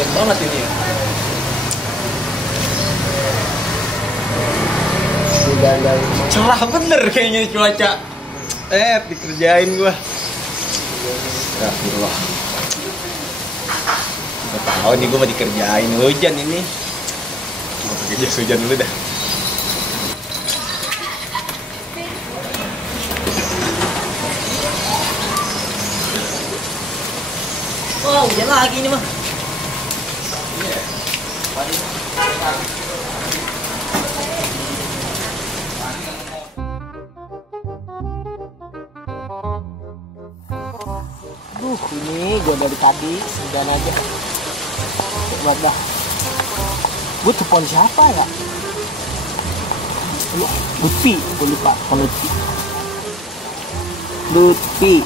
hujan banget ini ya. Cerah bener kayaknya cuaca. Dikerjain gua. Astagfirullah. Gak tau nih gua mau dikerjain hujan ini. Gua pakai jas hujan dulu dah. Oh, hujan lagi ini mah. Ini gue dari tadi sudah aja. Coba dah. Gue telepon siapa ya? Lutfi, gue lupa. Lutfi.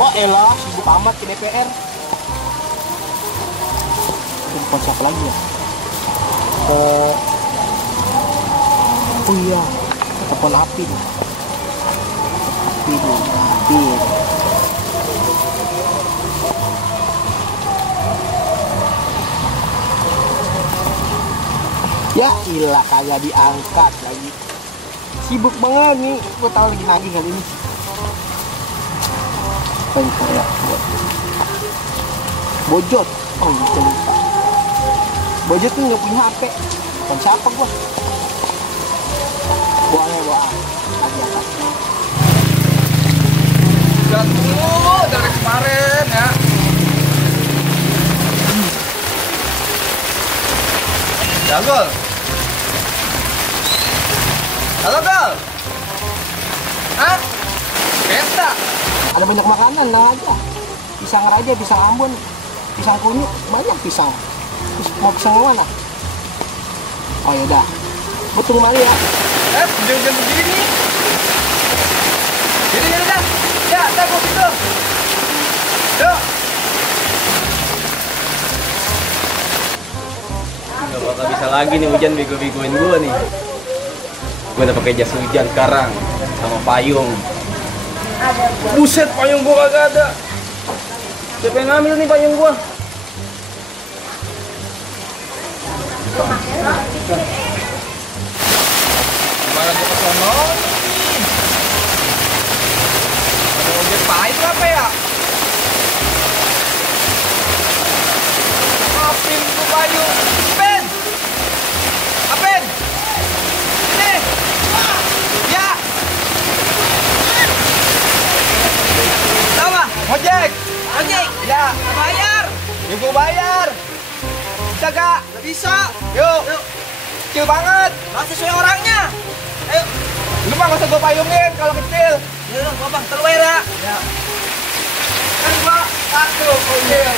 Oh elah, sibuk amat ke DPR. Telepon siapa lagi ya? Oh iya, telepon api. Ya ilah, kagak diangkat lagi. Sibuk banget nih, gue tahu lagi nagih kali ini. Bentar ya, Bojot. Oh lupa. Bojot tuh nggak punya HP. Telepon siapa gua? Boang. Lagi apa? Hujan mulu dari kemarin ya. Gol. Halo Gol. Hah? Pesta. Ada banyak makanan, nah aja. Pisang raja, pisang Ambon, pisang kunyit, banyak pisang. Terus mau pisang yang mana? Oh yaudah, gue tunggu mari ya. Hujan begini. Jadi dah. Ya, tak mau gitu. Yuk. Gak bakal bisa lagi nih hujan bego-begoin gue nih. Gue udah pakai jas hujan sekarang sama payung. Buset, payung gue kagak ada. Siapa yang ngambil nih payung gue? Gimana gue kesono? Ada ojek pahit apa ya? Ngapin gue payung. Apen! Ini! Ya! Sama! Ojek! Ya! Bayar! Ya gue bayar! Bisa gak? Gak bisa! Yuk! Kecil banget! Gak sesuai orangnya! Ayo! Lu mah gak usah gue payungin kalau kecil! Ya gua bang, terus bayar ya! Ya! Kan gua satu kecil!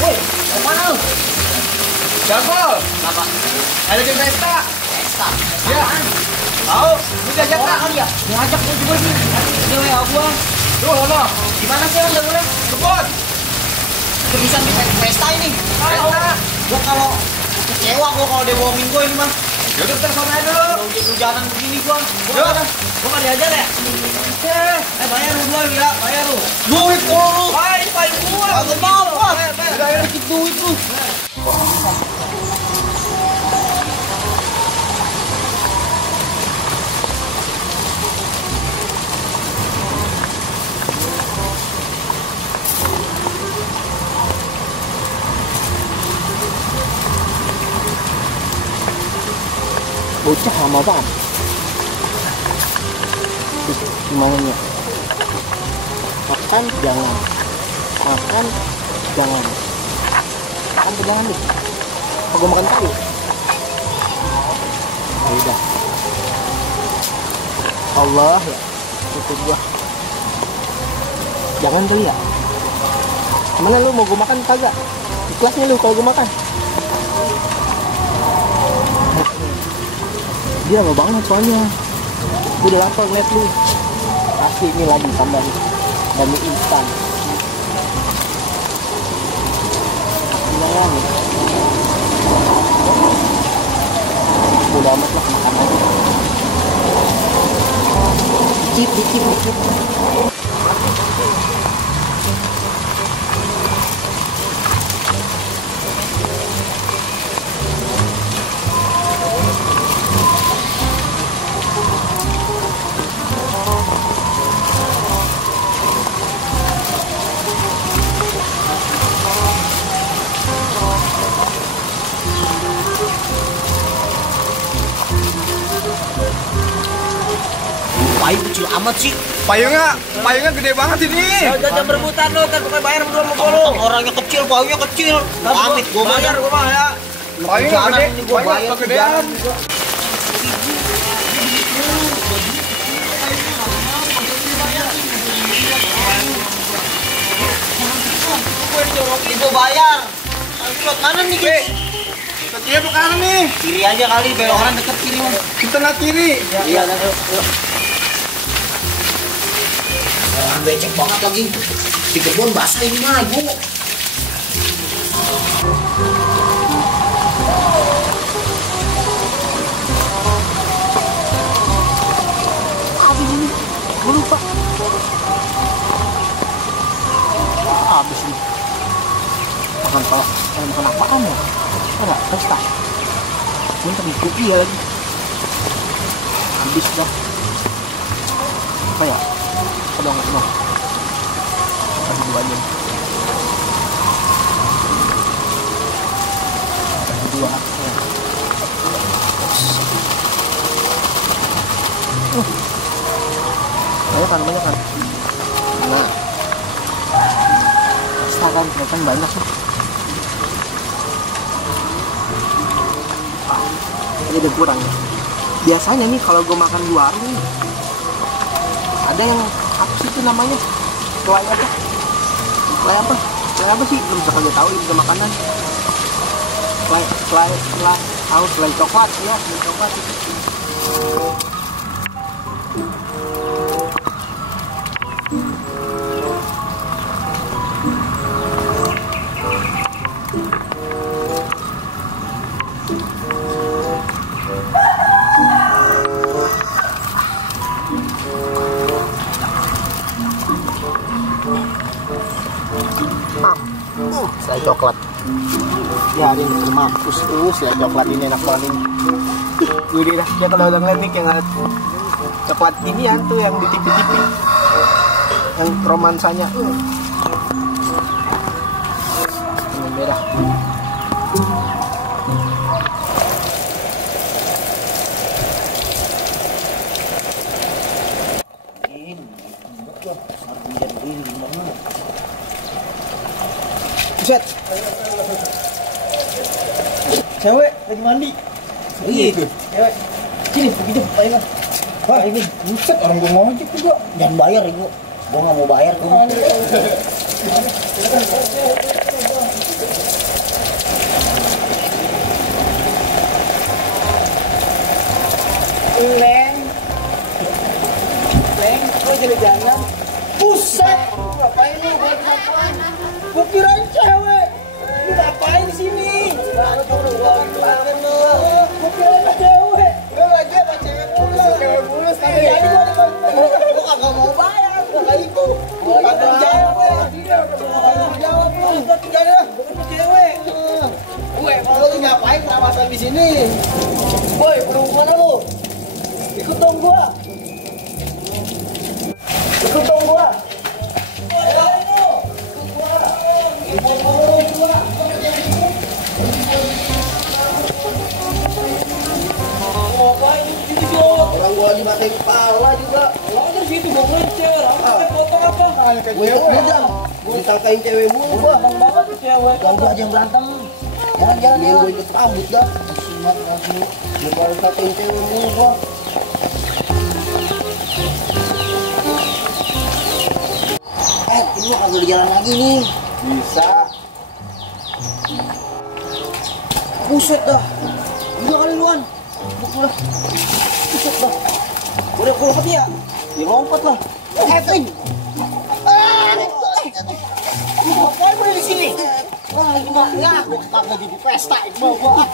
Woi, kemana lu? Jago! Apa? Ada di pesta! Ya! Tahu? Lu diajak tak? Ya, diajak gua juga sih. Ini WA gua. Duh, Lono. Gimana sih udah boleh? Kebun. Bisa di pesta ini. Pesta. Gua kalau kecewa kalau dia bohongin gua ini mah. Ya udah tersona dulu. Hujan-hujanan begini gua. Gua enggak diajar ya. Bayar lu dua ya, bayar lu. Duit lu. Bayar gua. Enggak mau gua. Bayar dikit duit lu. Bocah lama banget. Gimana nih? Makan jangan. Makan pegangan nih. Aku makan kayu. Ya udah. Allah ya. Tutup gua. Jangan tuh ya. Mana lu mau gua makan kagak? Ikhlasnya lu kalau gua makan. Dia lama banget soalnya. Gue udah lapar ngeliat lu. Asli ini lagi tambah mie instan. Jangan. Udah amat lah makan aja. Dikit. Payung kecil amat sih. Payungnya gede banget ini. Jangan berebutan lo, kan pokoknya bayar berdua sama gua lo. Orangnya kecil, payungnya kecil. Amit, gua bayar gua mah ya. Payungnya gede, Gua bayar kegedean. Gua bayar. Lewat kanan nih, guys. Ke kiri apa kanan nih? Kiri aja kali, belok kanan deket kiri mah. Di tengah kiri. Iya, yuk. Becek banget lagi. Di kebun basah ini mah, Bu. Habis ini. Gue lupa. Habis nih. Makan apaan ya? Ada pesta. Gue ntar kopi ya lagi. Habis dah. Apa ya? Kedong. Tadi dua aja. Dua. Ya. Ayo kan banyak kan. Nah. Pesta kan banyak sih. Ini udah kurang. Biasanya nih kalau gue makan di warung ada yang apa sih itu namanya? Selai apa sih? Belum bisa kagak tahu itu makanan. Selai coklat ya, selai coklat itu. Selai coklat. Ya ini mampus selai coklat ini enak banget ini. Gue dia kalau udah ngeliat nih kayak coklat ginian tuh yang di TV-TV yang romansanya. Ini merah. Buset. Cewek lagi mandi. Iya. Cewek. Sini, begitu payungnya. Wah, ini buset orang gua ngojek juga. Jangan bayar ya, gua nggak mau bayar gua. Leng, kok jalan-jalan? Buset, ngapain lu? Gua kirain cewek. Lu ngapain di sini? Gua kirain cewek. Lu lagi sama cewek mulus. Cewek mulus tadi. Gua kagak mau bayar, kagak itu. Kagak jawab. Jawab lu. Gua cewek. Gue, kalau lu ngapain pengawasan di sini? Boy, perlu mana lu? Ikut dong gua. Ikut dong gua. Orang gua dimatiin kepala juga. Lah dari situ gua mulai cewek. Foto apa? Gua udah. Gua ditangkain cewek mulu gua. Bang banget tuh cewek. Gua aja yang berantem. Jangan gua ikut rambut dah. Simak lagi. Gua baru ditangkain cewek mulu gua. Ini gua kagak jalan lagi nih. Bisa. Buset dah. Dua kali luan. Udah. Buset dah. Udah lompat ya. Dia lompat lah. Lu ngapain di sini? Wah, juga enggak, gua kagak jadi pesta itu gua.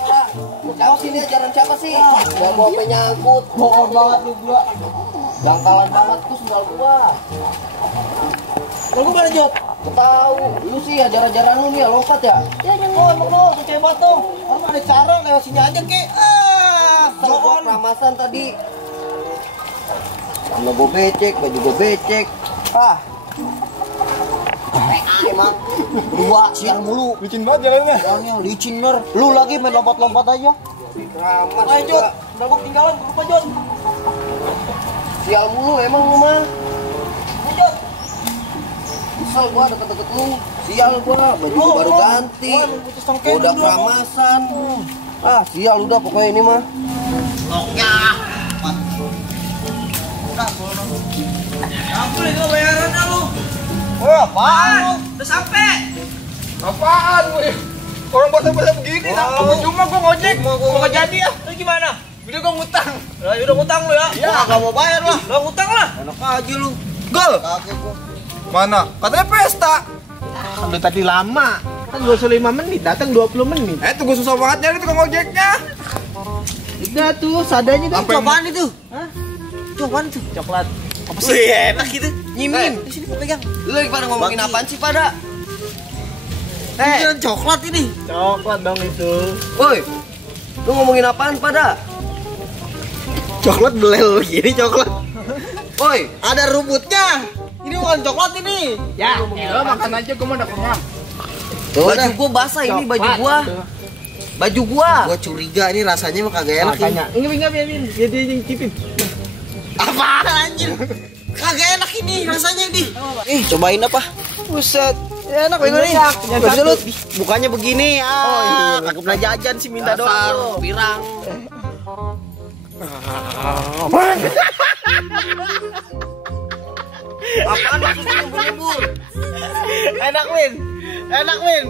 Siapa sini ajaran siapa sih? Gua menyangkut. Bohong banget nih gua. Dangkalan banget tuh sendal gua. Kalau gua mana Jok? Gua tahu. Lu sih ajar-ajaran lu nih ya lompat ya? Ya jangan. Emang lu tuh cewek batu. Kamu ada cara lewat sini aja kek. Kalau gua keramasan tadi. Sama gua becek, baju gua becek. Emang dua siang mulu. Licin banget jalannya. Jalannya licin ner. Lu lagi main lompat-lompat aja. Keramat. Ayo Jod, udah gua ketinggalan, lupa Jod. Sial mulu emang lu mah. Jod. Kesel gua deket-deket lu. Sial gua, baju gua baru ganti. Udah keramasan. Sial udah pokoknya ini mah. Loknya. Ampun itu bayarannya lu. Apaan? Udah sampai. Apaan gue? Orang basah-basah begini, cuma gue ngojek. Gua nggak jadi ya. Terus gimana? Udah gue ngutang. Lah udah ngutang lu ya. Gua kagak mau bayar lah. Lah ngutang lah. Enak aja lu. Gol. Kagak gua. Mana? Katanya pesta. Udah tadi lama. Kan 25 menit, datang 20 menit. Tuh gue susah banget nyari tukang ojeknya. Udah tuh, sadanya tuh. Sampai Cobaan itu. Hah? Cobaan itu. Coklat. Apa sih? Enak gitu. Nyimin. Di sini gua pegang. Lu lagi pada ngomongin apaan sih pada? Ini coklat ini. Coklat dong itu. Woi. Lu ngomongin apaan pada? Coklat belel gini coklat. Woi, Ada rumputnya. Ini bukan coklat ini. Ya, Lo makan aja, gue mau udah kenyang. baju gua basah ini baju gua. Baju gua. Gua curiga ini rasanya mah kagak enak. Makanya. Enggak biarin. Dia nyicipin. Apaan anjir? Kagak enak ini rasanya nih. Cobain apa? Buset. Enak banget nih. Bagus lu. Bukannya begini. Kagak pernah jajan sih minta Dasar doang. pirang. Apaan maksudnya nyembur-nyembur? Enak Win.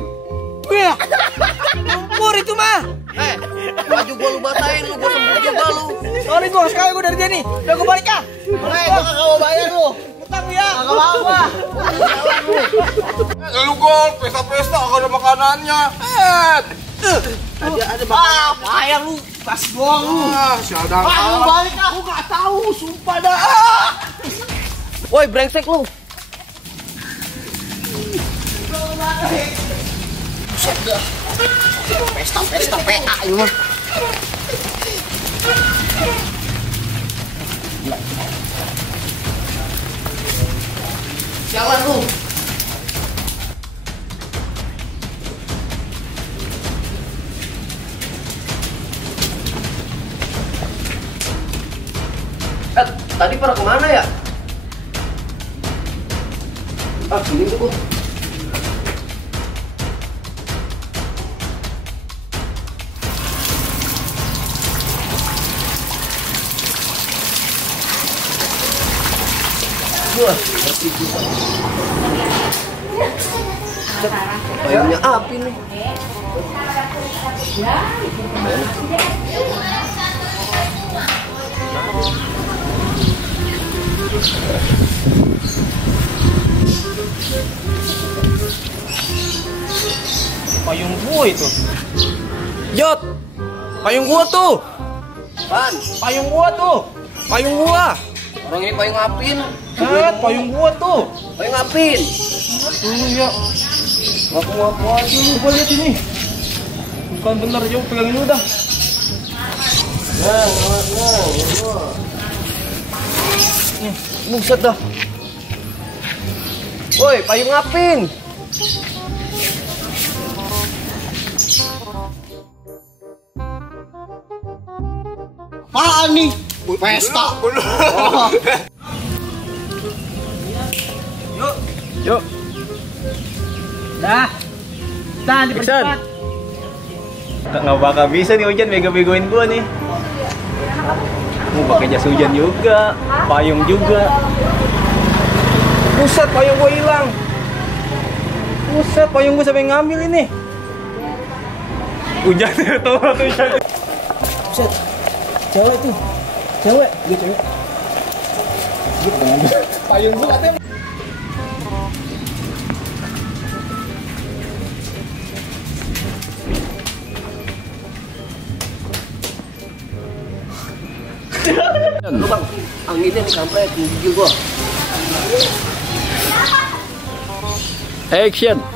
Lumpur itu mah. Baju gua lu basahin lu, gua sembur juga lu. Sorry gua, sekali gua dari dia nih. Udah gua balik ah. Gua kagak mau bayar lu. Utang ya. Kagak apa-apa. Lalu gol, pesta-pesta kalau ada makanannya. Ada payah lu. Pas doang lu. Sial dah. Lu balik ah. Gua enggak tahu, sumpah dah. Woi, brengsek lu. Pesta PA ini mah. Jalan lu. Tadi pada kemana ya? Sini tuh gua. Kayaknya api nih. Payung gua itu. Jot. Payung gua tuh. Pan, Payung gua tuh. Payung gua. orang ini payung apin. Payung gua tuh. Payung apin. Dulu ya. Ngaku-ngaku aja lu, gua lihat ini. Bukan bener, jauh pegangin dulu dah. Buset dah. Woi, payung apin. Apaan nih? Pesta. Yuk. Dah. Dipercepat. Nggak bakal bisa nih hujan bego-begoin gua nih. Mau pakai jas hujan juga, payung juga. Buset, payung gua hilang. Buset, payung gua sampai ngambil ini. Hujan tuh hujan. Buset. Cewek tuh. Cewek, dia cewek. Payung gua katanya. Lu bang, anginnya nih kampret, gigil gua. Action.